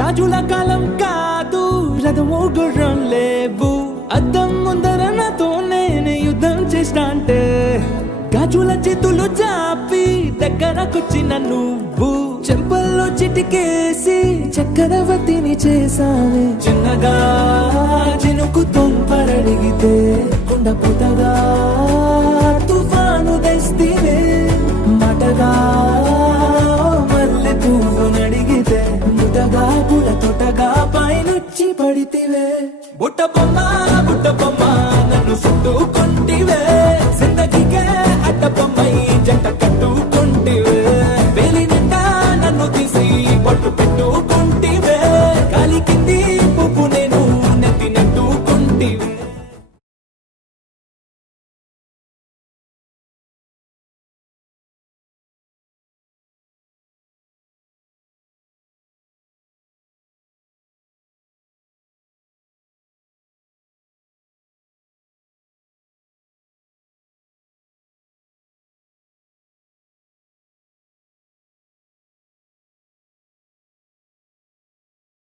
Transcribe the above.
రాజుల కాలం కాదు, రథము గుర్రం లేవు. అద్దం ముందర నాతో నేను యుద్ధం చేస్తా అంటే గాజుల చేతులు చాపి దగ్గరకొచ్చిన నువ్వు చెంపల్లో చిటికేసి చక్రవర్తిని చేసావే. చిన్నగా చినుకు తుంపరడిగితే కుండ పుటగా తుఫాను తెస్తీవే. మటగా మల్లె పువ్వు నడిగితే ముటగా పుల తొటగా పైనుచ్చి పడితివే. బుట్ట బొమ్మ